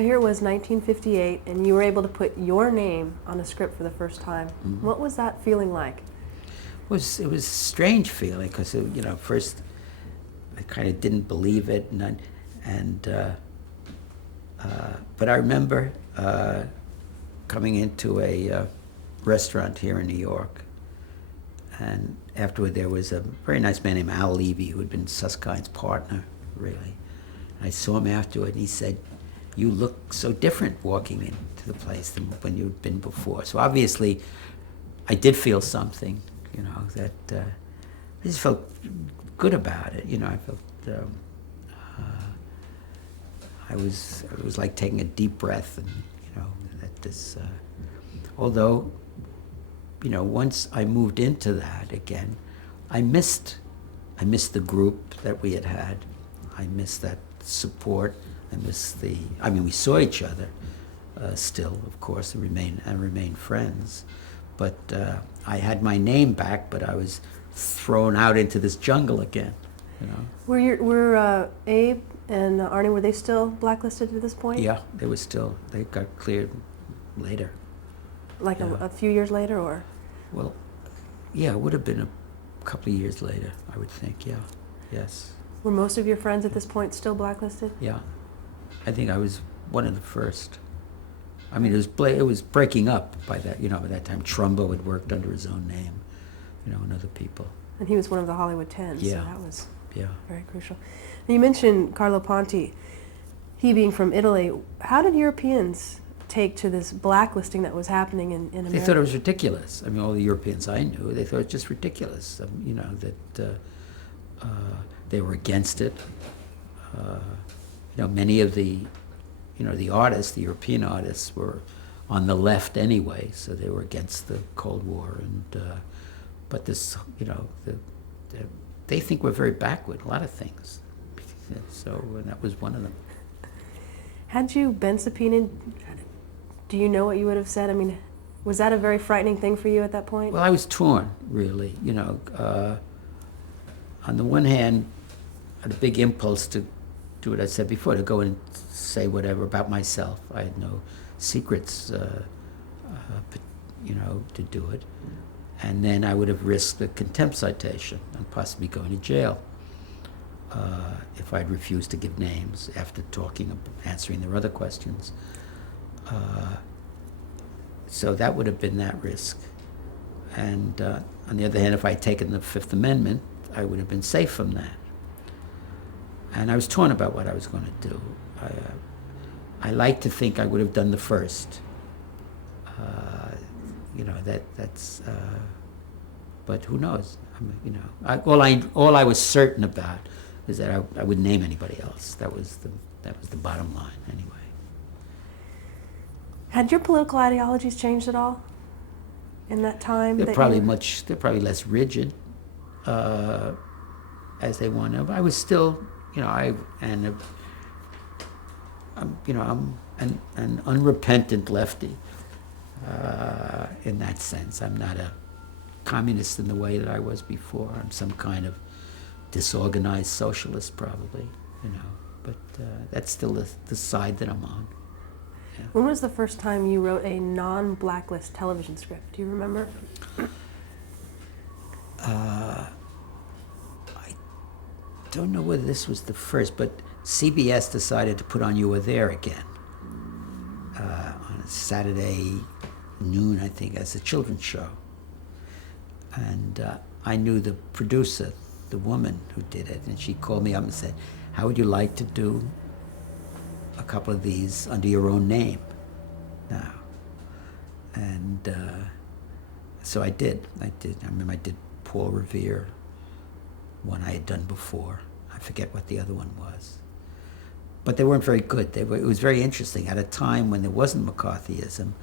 So here it was 1958, and you were able to put your name on a script for the first time. Mm-hmm. What was that feeling like? It was a strange feeling because, first I kind of didn't believe it, but I remember coming into a restaurant here in New York, and afterward there was a very nice man named Al Levy who had been Suskind's partner, really. And I saw him afterward, and he said, "You look so different walking into the place than when you'd been before." So obviously, I did feel something, that I just felt good about it. I felt it was like taking a deep breath, and that this. Although, once I moved into that again, I missed the group that we had. I missed that support. we saw each other still, of course, and remain friends. But I had my name back, but I was thrown out into this jungle again. Were Abe and Arnie, were they still blacklisted at this point? Yeah, they got cleared later. Like Yeah. a few years later, or? Well, yeah, it would have been a couple of years later, I would think, yeah. Yes. Were most of your friends at this point still blacklisted? Yeah. I think I was one of the first. It was breaking up by that, by that time. Trumbo had worked under his own name, and other people. And he was one of the Hollywood 10, Yeah. so that was Yeah. very crucial. And you mentioned Carlo Ponti, he being from Italy. How did Europeans take to this blacklisting that was happening in America? They thought it was ridiculous. All the Europeans I knew, they thought it was just ridiculous. That they were against it. Many of the, the artists, the European artists, were on the left anyway, so they were against the Cold War. And but this, they think we're very backward, a lot of things. So and that was one of them. Had you been subpoenaed, do you know what you would have said? Was that a very frightening thing for you at that point? Well, I was torn, really. On the one hand, I had a big impulse to do what I said before, to go and say whatever about myself. I had no secrets, to do it. And then I would have risked a contempt citation and possibly going to jail if I'd refused to give names after answering their other questions. So that would have been that risk. And on the other hand, if I'd taken the Fifth Amendment, I would have been safe from that. And I was torn about what I was going to do. I like to think I would have done the first. But who knows? All I was certain about is that I wouldn't name anybody else. That was the bottom line, anyway. Had your political ideologies changed at all in that time? They're probably less rigid as they want to. But I was still, I'm an unrepentant lefty in that sense. I'm not a communist in the way that I was before. I'm some kind of disorganized socialist, probably, But that's still the side that I'm on. Yeah. When was the first time you wrote a non-blacklist television script? Do you remember? I don't know whether this was the first, but CBS decided to put on You Were There again on a Saturday noon, I think, as a children's show. And I knew the producer, the woman who did it, and she called me up and said, "How would you like to do a couple of these under your own name now?" And so I did. I remember I did Paul Revere, one I had done before. I forget what the other one was. But they weren't very good. It was very interesting. At a time when there wasn't McCarthyism,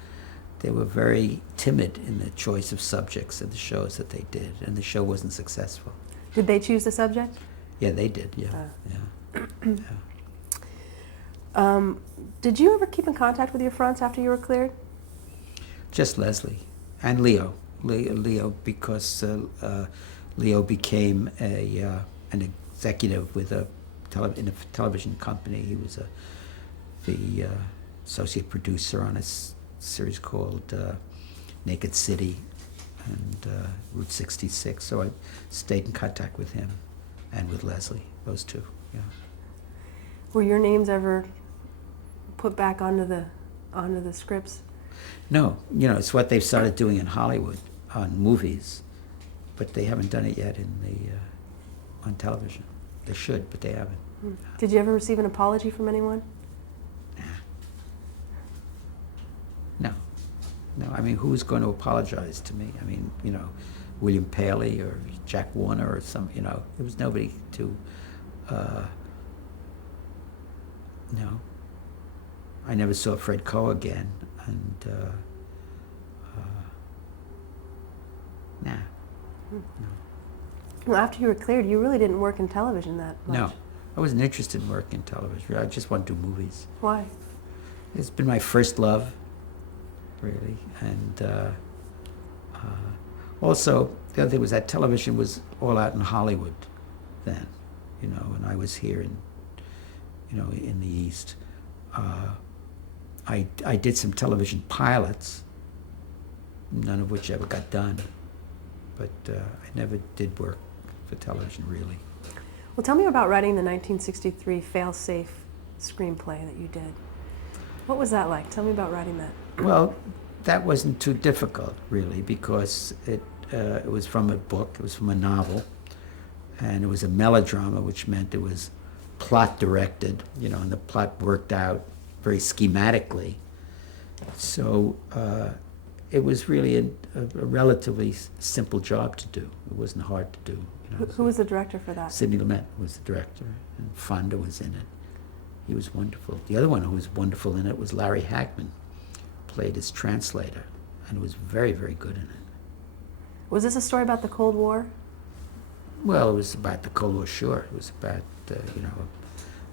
they were very timid in the choice of subjects of the shows that they did, and the show wasn't successful. Did they choose the subject? Yeah, they did, yeah. Did you ever keep in contact with your fronts after you were cleared? Just Leslie and Leo. Leo, because Leo became an executive with in a television company. He was associate producer on a series called Naked City and Route 66. So I stayed in contact with him and with Leslie, those two. Yeah. Were your names ever put back onto the scripts? No, you know, it's what they've started doing in Hollywood on movies, but they haven't done it yet in on television. They should, but they haven't. Did you ever receive an apology from anyone? No. No, I mean, who's going to apologize to me? I mean, you know, William Paley or Jack Warner or some, you know, there was nobody to, no. I never saw Fred Coe again, and, nah. No. Well, after you were cleared, you really didn't work in television that much. No, I wasn't interested in working in television. I just wanted to do movies. Why? It's been my first love, really, and also the other thing was that television was all out in Hollywood then, you know, and I was here in, you know, in the East. I did some television pilots, none of which ever got done, but I never did work for television, really. Well, tell me about writing the 1963 Fail-Safe screenplay that you did. What was that like? Tell me about writing that. Well, that wasn't too difficult, really, because it was from a book, it was from a novel, and it was a melodrama, which meant it was plot directed, you know, and the plot worked out very schematically. So it was really a relatively simple job to do. It wasn't hard to do. You know. Who was the director for that? Sidney Lumet was the director, and Fonda was in it. He was wonderful. The other one who was wonderful in it was Larry Hagman, played his translator, and was very, very good in it. Was this a story about the Cold War? Well, it was about the Cold War, sure. It was about, you know, a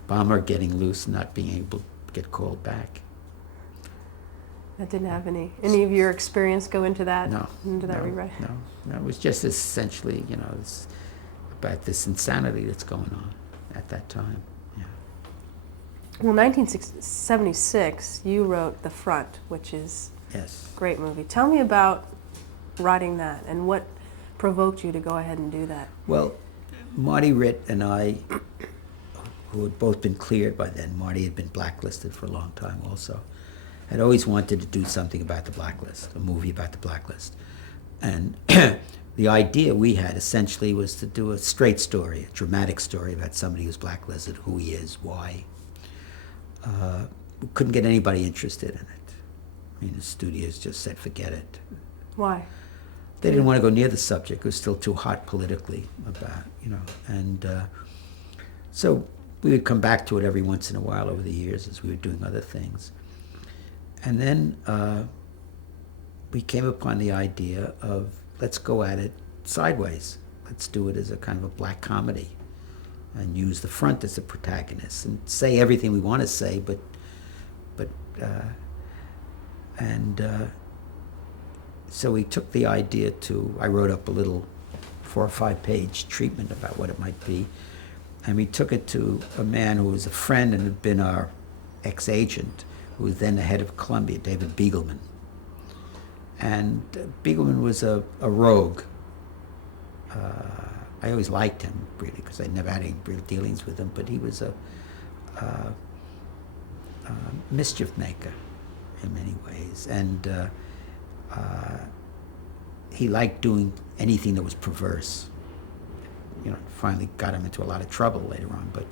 bomber getting loose and not being able to get called back. That didn't have any of your experience go into that? No. Into that no, rewrite? no. It was just essentially, you know, it's about this insanity that's going on at that time. Yeah. Well, 1976, you wrote The Front, which is Yes. a great movie. Tell me about writing that and what provoked you to go ahead and do that. Well, Marty Ritt and I, who had both been cleared by then, Marty had been blacklisted for a long time also, had always wanted to do something about the blacklist, a movie about the blacklist. And the idea we had essentially was to do a straight story, a dramatic story about somebody who's blacklisted, who he is, why. We couldn't get anybody interested in it. I mean, the studios just said, forget it. Why? They didn't want to go near the subject. It was still too hot politically about, you know. And so we would come back to it every once in a while over the years as we were doing other things. And then we came upon the idea of, let's go at it sideways. Let's do it as a kind of a black comedy and use the front as the protagonist and say everything we want to say, so we took the idea to, I wrote up a little 4 or 5 page treatment about what it might be, and we took it to a man who was a friend and had been our ex-agent, who was then the head of Columbia, David Beagleman. And Beagleman was a rogue. I always liked him, really, because I never had any real dealings with him, but he was a mischief maker in many ways. And he liked doing anything that was perverse. You know, finally got him into a lot of trouble later on. But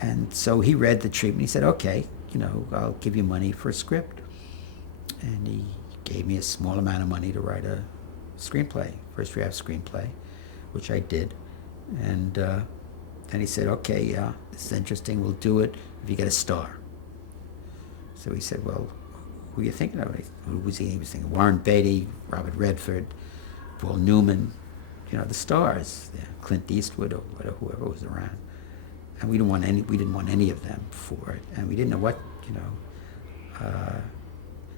and so he read the treatment. He said, okay, you know, I'll give you money for a script. And he gave me a small amount of money to write a screenplay, first draft screenplay, which I did. And then he said, okay, yeah, this is interesting, we'll do it if you get a star. So he said, well, who are you thinking of? Who was he? He was thinking Warren Beatty, Robert Redford, Paul Newman, you know, the stars, yeah, Clint Eastwood or whoever was around. And we didn't want any of them for it. And we didn't know what, you know.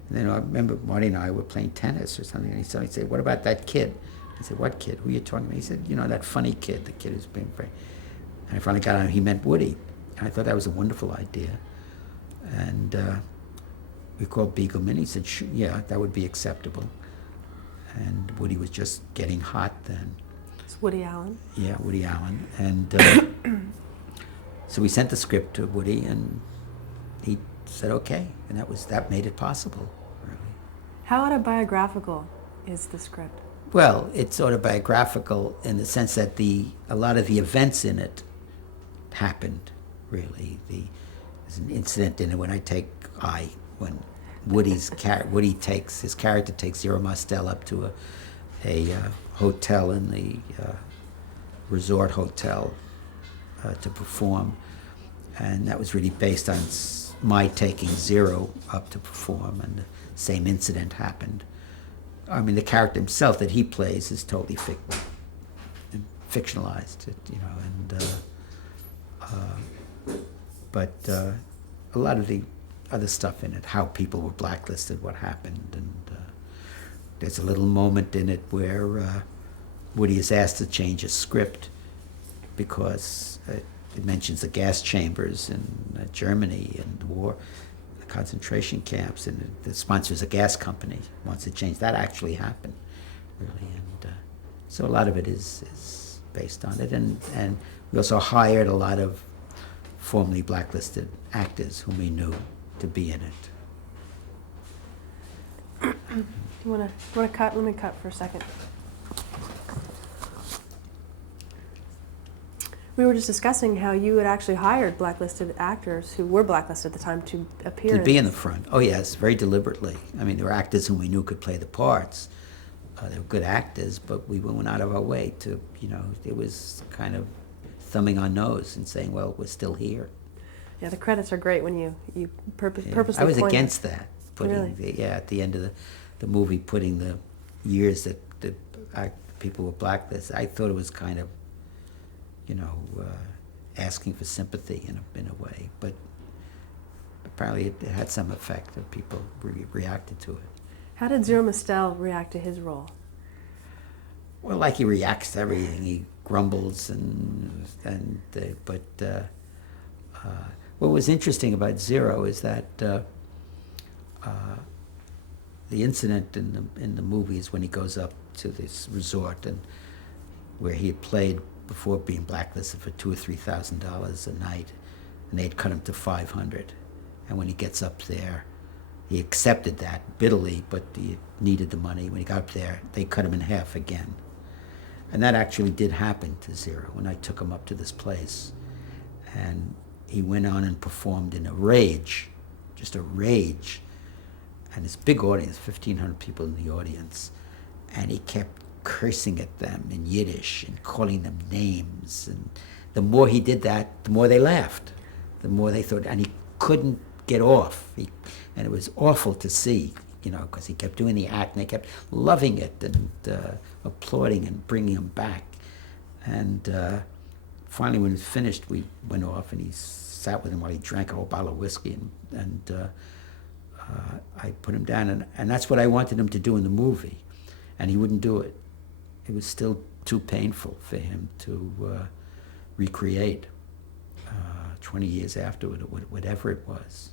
And then I remember Marty and I were playing tennis or something, and he suddenly said, what about that kid? I said, what kid? Who are you talking about? He said, you know, that funny kid, the kid who's been very... And I finally got out, he meant Woody. And I thought that was a wonderful idea. And we called Beagleman. He said, yeah, that would be acceptable. And Woody was just getting hot then. It's Woody Allen. Yeah, Woody Allen. And so we sent the script to Woody, and he said okay, and that made it possible, really. How autobiographical is the script? Well, it's autobiographical in the sense that a lot of the events in it happened, really. There's an incident in it when Woody takes his character takes Zero Mostel up to a hotel in the resort hotel to perform, and that was really based on my taking Zero up to perform, and the same incident happened. I mean, the character himself that he plays is totally fictionalized, but a lot of the other stuff in it, how people were blacklisted, what happened, and there's a little moment in it where Woody is asked to change a script because it mentions the gas chambers in Germany and the war, the concentration camps, and the sponsor's a gas company, wants to change. That actually happened, really, and so a lot of it is based on it, and we also hired a lot of formerly blacklisted actors whom we knew to be in it. You want to cut? Let me cut for a second. We were just discussing how you had actually hired blacklisted actors who were blacklisted at the time to appear. To be in the front. Oh yes, very deliberately. I mean, there were actors whom we knew could play the parts. They were good actors, but we went out of our way to, it was kind of thumbing our nose and saying, well, we're still here. Yeah, the credits are great when you purposely I was point against that. Really? At the end of the movie, putting the years that people were blacklisted. I thought it was kind of, asking for sympathy in a way, but apparently it had some effect that people reacted to it. How did Zero Mostel react to his role? Well, like he reacts to everything. He grumbles but what was interesting about Zero is that the incident in the movie is when he goes up to this resort and where he had played before being blacklisted for $2,000 or $3,000 a night, and they'd cut him to $500. And when he gets up there, he accepted that bitterly, but he needed the money. When he got up there, they cut him in half again. And that actually did happen to Zero when I took him up to this place. And he went on and performed in a rage, just a rage. And this big audience, 1,500 people in the audience. And he kept cursing at them in Yiddish and calling them names. And the more he did that, the more they laughed. The more they thought, and he couldn't get off. And it was awful to see, because he kept doing the act and they kept loving it and applauding and bringing him back. And finally, when it was finished, we went off and he sat with him while he drank a whole bottle of whiskey. And I put him down, and that's what I wanted him to do in the movie. And he wouldn't do it. It was still too painful for him to recreate 20 years afterward, whatever it was.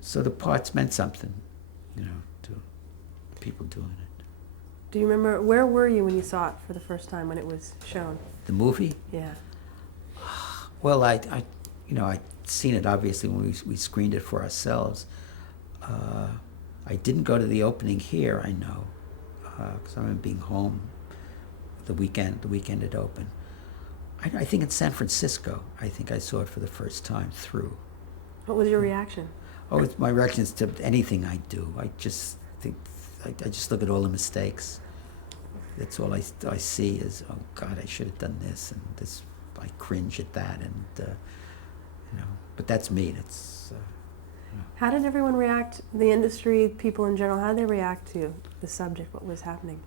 So the parts meant something, to people doing it. Do you remember, where were you when you saw it for the first time when it was shown? The movie? Yeah. Well, I'd seen it obviously when we screened it for ourselves. I didn't go to the opening here, I know, because I remember being home the weekend it opened. I think in San Francisco, I think I saw it for the first time through. What was your reaction? Oh, it's my reactions to anything I do. I just think, I just look at all the mistakes. That's all I see is, oh God, I should have done this, and this, I cringe at that, and but that's me. That's. How did everyone react? The industry, people in general, how did they react to the subject? What was happening?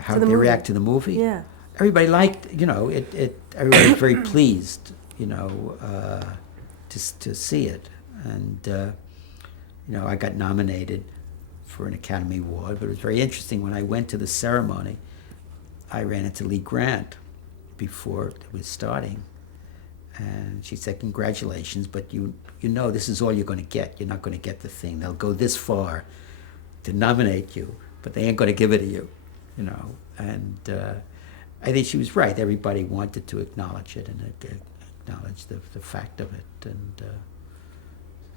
How did they react to the movie? Yeah. Everybody liked, everybody was very pleased, to see it. And, I got nominated for an Academy Award, but it was very interesting. When I went to the ceremony, I ran into Lee Grant before it was starting. And she said, congratulations, but you know this is all you're going to get. You're not going to get the thing. They'll go this far to nominate you, but they ain't going to give it to you, you know. And I think she was right. Everybody wanted to acknowledge it and acknowledge the fact of it. And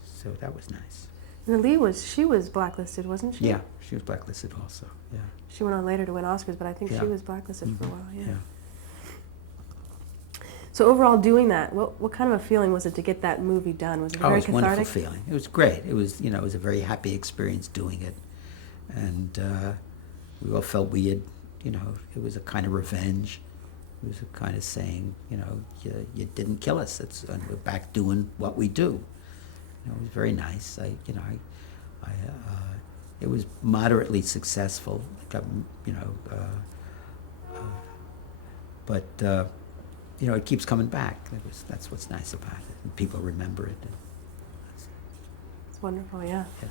so that was nice. And she was blacklisted, wasn't she? Yeah, she was blacklisted also, yeah. She went on later to win Oscars, but I think Yeah. she was blacklisted for a while, yeah. Yeah. So overall, doing that, what kind of a feeling was it to get that movie done? Was it very It was a cathartic? wonderful feeling. It was great. It was, it was a very happy experience doing it. And we all felt we had, it was a kind of revenge. It was a kind of saying, you didn't kill us. And we're back doing what we do. It was very nice. It was moderately successful. Got, but it keeps coming back. That's what's nice about it. And people remember it. It's wonderful, yeah. Yeah.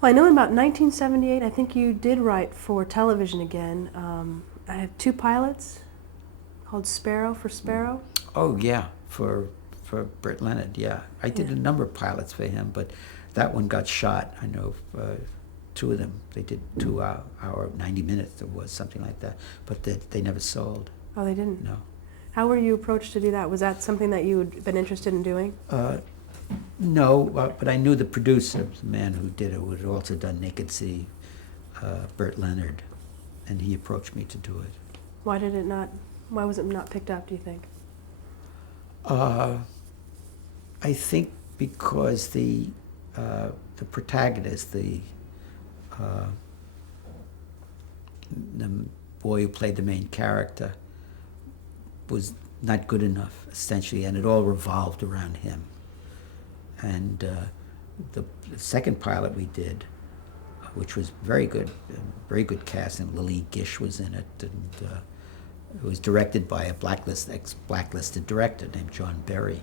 Well, I know in about 1978, I think you did write for television again. I have 2 pilots called Sparrow for Sparrow. Oh yeah, for Burt Leonard, yeah. I did a number of pilots for him, but that one got shot. I know 2 of them. They did 2 hour 90 minutes. It was something like that, but they never sold. Oh, they didn't? No. How were you approached to do that? Was that something that you had been interested in doing? No, but I knew the producer, the man who did it, who had also done Naked City, Burt Leonard, and he approached me to do it. Why was it not picked up, do you think? I think because the protagonist, the boy who played the main character, was not good enough, essentially, and it all revolved around him. And the second pilot we did, which was very good casting. Lily Gish was in it, and it was directed by a ex-blacklisted director named John Berry.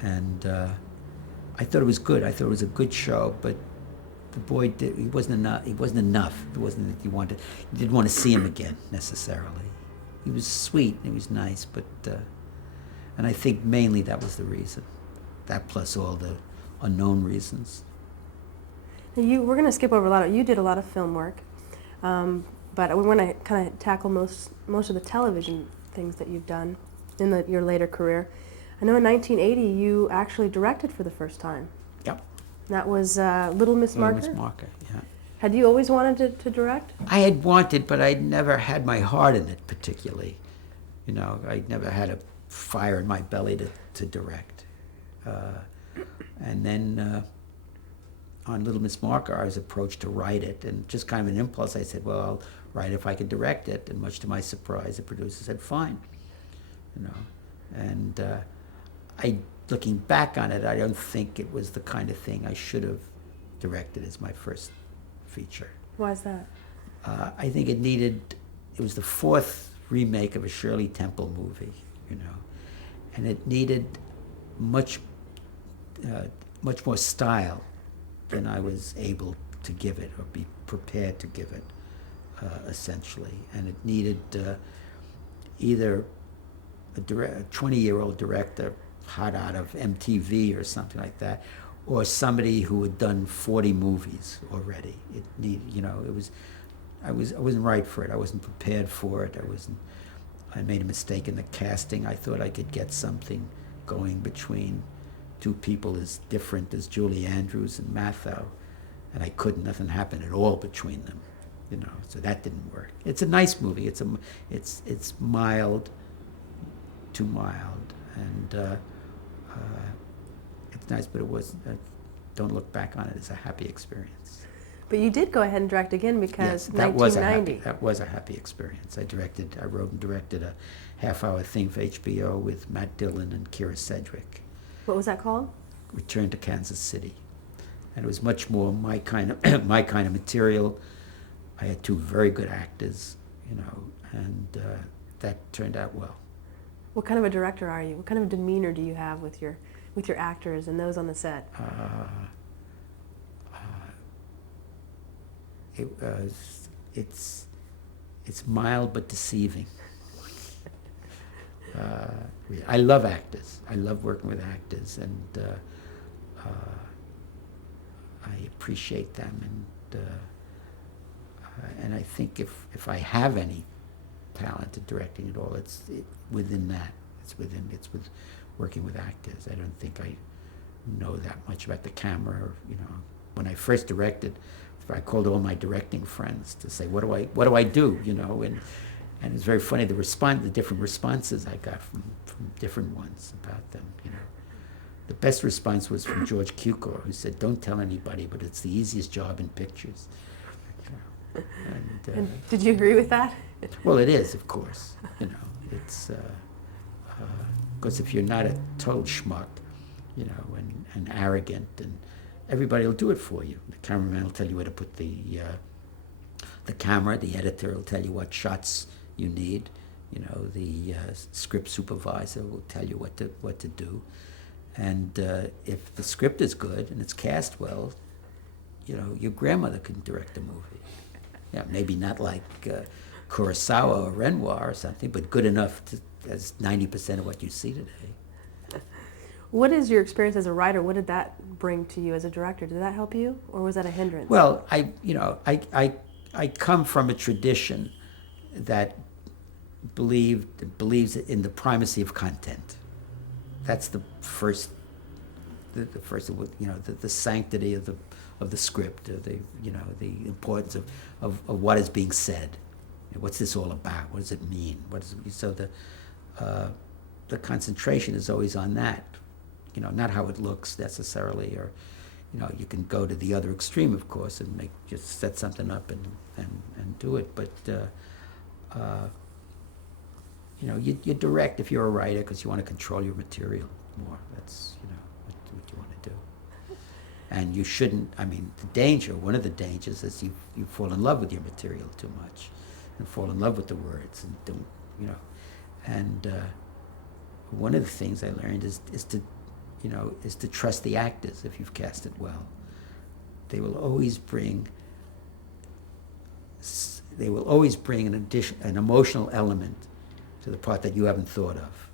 And I thought it was good. I thought it was a good show, but the boy he wasn't enough. It wasn't that you didn't want to see him again necessarily. He was sweet, he was nice, but and I think mainly that was the reason. That plus all the unknown reasons. We're going to skip over you did a lot of film work, but we want to kind of tackle most of the television things that you've done in your later career. I know in 1980 you actually directed for the first time. Yep. That was Little Miss Marker? Little Miss Marker, yeah. Had you always wanted to direct? I had wanted, but I'd never had my heart in it particularly. I'd never had a fire in my belly to direct. And then on Little Miss Marker, I was approached to write it, and just kind of an impulse, I said, well, I'll write if I can direct it, and much to my surprise, the producer said, fine. And looking back on it, I don't think it was the kind of thing I should have directed as my first feature. Why is that? I think it was the 4th remake of a Shirley Temple movie, and it needed much more style than I was able to give it or be prepared to give it, essentially. And it needed either a 20-year-old director hot out of MTV or something like that, or somebody who had done 40 movies already. It needed, I wasn't right for it. I wasn't prepared for it. I made a mistake in the casting. I thought I could get something going between 2 people as different as Julie Andrews and Matthau, and I couldn't. Nothing happened at all between them, so that didn't work. It's a nice movie. It's mild, too mild, and it's nice, but it wasn't. Don't look back on it as a happy experience. But you did go ahead and direct again because yes, that 1990. That was a happy experience. I wrote and directed a half-hour thing for HBO with Matt Dillon and Kira Sedgwick. What was that called? Return to Kansas City, and it was much more my kind of my kind of material. I had 2 very good actors, and that turned out well. What kind of a director are you? What kind of demeanor do you have with your actors and those on the set? It's mild but deceiving. I love actors. I love working with actors, and I appreciate them, and I think if I have any talent at directing at all, within that. It's with working with actors. I don't think I know that much about the camera. Or, when I first directed, I called all my directing friends to say, what do I do? And it's very funny, the different responses I got from different ones about them. The best response was from George Cukor, who said, "Don't tell anybody, but it's the easiest job in pictures." And did you agree with that? Well, it is, of course. It's because if you're not a total schmuck, and arrogant, and everybody will do it for you. The cameraman will tell you where to put the camera. The editor will tell you what shots you need. The script supervisor will tell you what to do. And if the script is good and it's cast well, your grandmother can direct a movie. Yeah, maybe not like Kurosawa or Renoir or something, but good enough as 90% of what you see today. What is your experience as a writer? What did that bring to you as a director? Did that help you, or was that a hindrance? Well, I come from a tradition that believes in the primacy of content. That's the first, the sanctity of the script, the importance of what is being said. What's this all about? What does it mean? So the concentration is always on that. Not how it looks necessarily, or you can go to the other extreme, of course, and just set something up and do it. But you direct if you're a writer because you want to control your material more. That's what you want to do. And you shouldn't. One of the dangers is you fall in love with your material too much, and fall in love with the words, and don't. And one of the things I learned is to trust the actors if you've cast it well. They will always bring an emotional element to the part that you haven't thought of,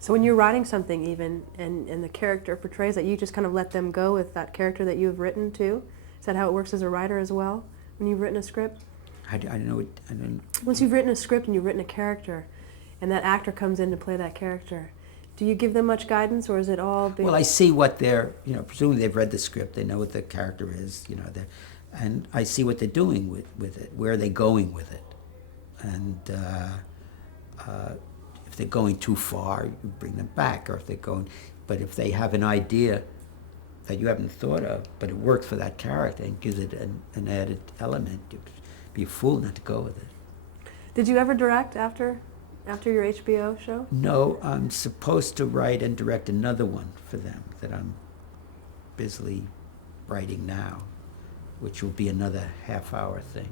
So when you're writing something even, and the character portrays that, you just kind of let them go with that character that you've written too? Is that how it works as a writer as well, when you've written a script? I don't know. Once you've written a script and you've written a character, and that actor comes in to play that character, do you give them much guidance, or is it all big? Well, I see what they're, presumably they've read the script, they know what the character is, and I see what they're doing with it, where are they going with it. And if they're going too far, you bring them back, or but if they have an idea that you haven't thought of, but it works for that character and gives it an added element, you'd be a fool not to go with it. Did you ever direct after your HBO show? No, I'm supposed to write and direct another one for them that I'm busily writing now, which will be another half-hour thing.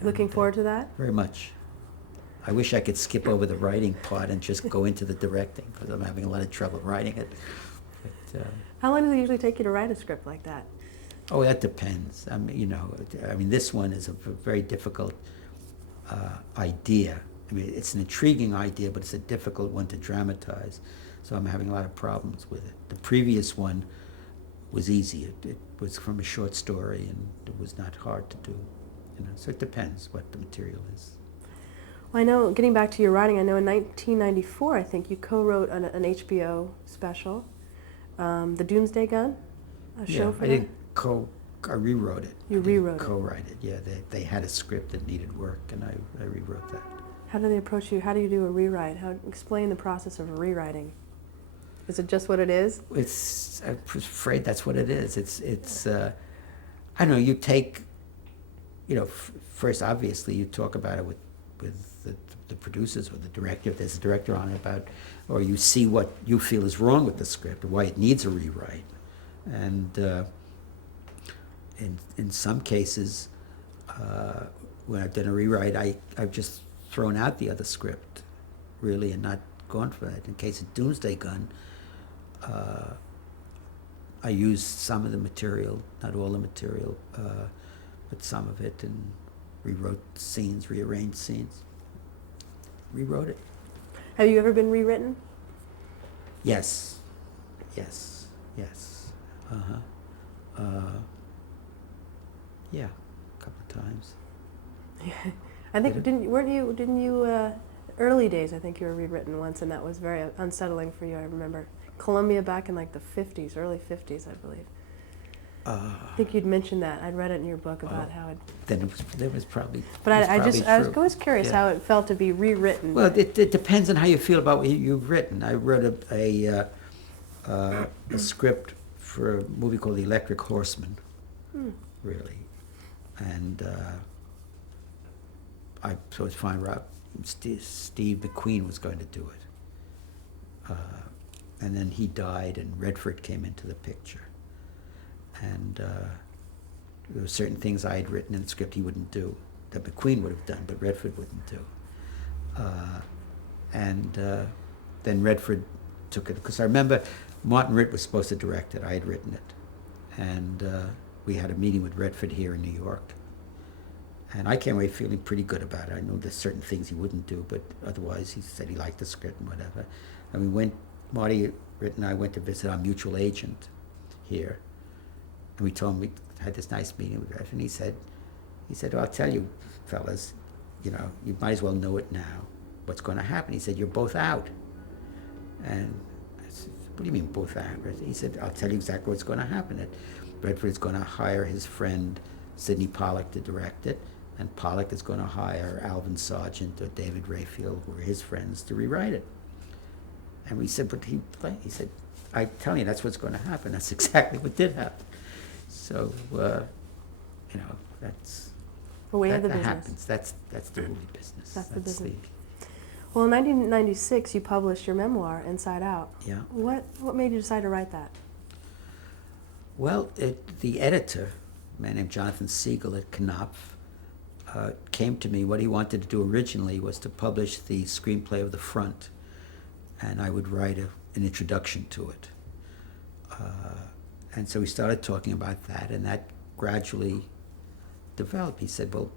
Looking forward to that? Very much. I wish I could skip over the writing part and just go into the directing, because I'm having a lot of trouble writing it. But, how long does it usually take you to write a script like that? Oh, that depends. This one is a very difficult idea. It's an intriguing idea, but it's a difficult one to dramatize. So I'm having a lot of problems with it. The previous one was easy. It was from a short story, and it was not hard to do. So it depends what the material is. Well, I know, getting back to your writing, I know in 1994, I think, you co-wrote an HBO special, The Doomsday Gun, a show for them. I rewrote it. You rewrote it? Co-write it, yeah. They had a script that needed work, and I rewrote that. How do they approach you? How do you do a rewrite? Explain the process of rewriting. Is it just what it is? I'm afraid that's what it is. It's I don't know, you take, first obviously you talk about it with the producers or the director, if there's a director on it, or you see what you feel is wrong with the script, or why it needs a rewrite. And in some cases, when I've done a rewrite, I've just thrown out the other script, really, and not gone for it. In case of Doomsday Gun, I used some of the material, not all the material, but some of it, and rewrote scenes, rearranged scenes, rewrote it. Have you ever been rewritten? Yes, yes, yes. Yeah, a couple of times. I think Did it? didn't you early days? I think you were rewritten once, and that was very unsettling for you. I remember Columbia back in like the '50s, early '50s, I believe. I think you'd mentioned that. I'd read it in your book about how it. Then it was probably. But I was true. always curious Yeah. how it felt to be rewritten. Well, it depends on how you feel about what you've written. I wrote a script for a movie called The Electric Horseman, really, and I so it's fine. Steve McQueen was going to do it, and then he died, and Redford came into the picture, and there were certain things I had written in the script he wouldn't do, that McQueen would have done, but Redford wouldn't do. Then Redford took it, because I remember Martin Ritt was supposed to direct it. I had written it. And we had a meeting with Redford here in New York. And I came away feeling pretty good about it. I know there's certain things he wouldn't do, but otherwise he said he liked the script and whatever. And Marty Ritt and I went to visit our mutual agent here. And we told him we had this nice meeting with Redford. And he said, well, I'll tell you, fellas, you might as well know it now. What's going to happen? He said, you're both out. And I said, what do you mean both out? He said, I'll tell you exactly what's going to happen. Redford's going to hire his friend Sidney Pollack to direct it, and Pollack is going to hire Alvin Sargent or David Rayfield, who are his friends, to rewrite it. And we said, but he said, I tell you, that's what's going to happen. That's exactly what did happen. So, that's... The way of the that business. happens. That's the movie business. That's the business. Well, in 1996, you published your memoir, Inside Out. Yeah. What made you decide to write that? Well, the editor, a man named Jonathan Siegel at Knopf, came to me. What he wanted to do originally was to publish the screenplay of The Front, and I would write an introduction to it. And so we started talking about that, and that gradually developed. He said, well,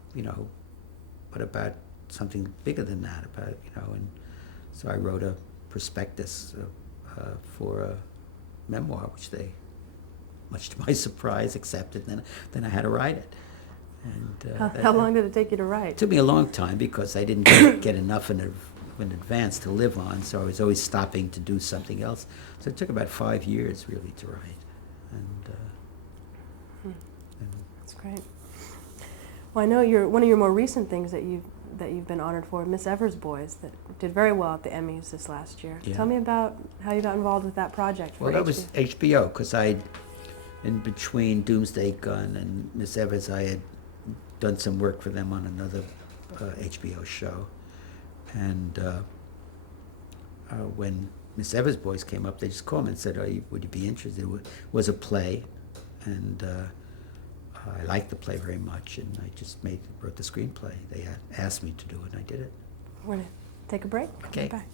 what about something bigger than that? And so I wrote a prospectus for a memoir, which they, much to my surprise, accepted. Then I had to write it. And How long did it take you to write? It took me a long time because I didn't get enough in advance to live on, so I was always stopping to do something else. So it took about 5 years really to write. That's great. Well, I know one of your more recent things that you've been honored for, Miss Evers' Boys, that did very well at the Emmys this last year. Yeah. Tell me about how you got involved with that project. Well, that was HBO, because in between Doomsday Gun and Miss Evers, I had done some work for them on another HBO show. And when Miss Evers' Boys came up, they just called me and said, would you be interested? It was a play, and I liked the play very much, and I just wrote the screenplay. They asked me to do it, and I did it. We're going to take a break. Okay. Come back.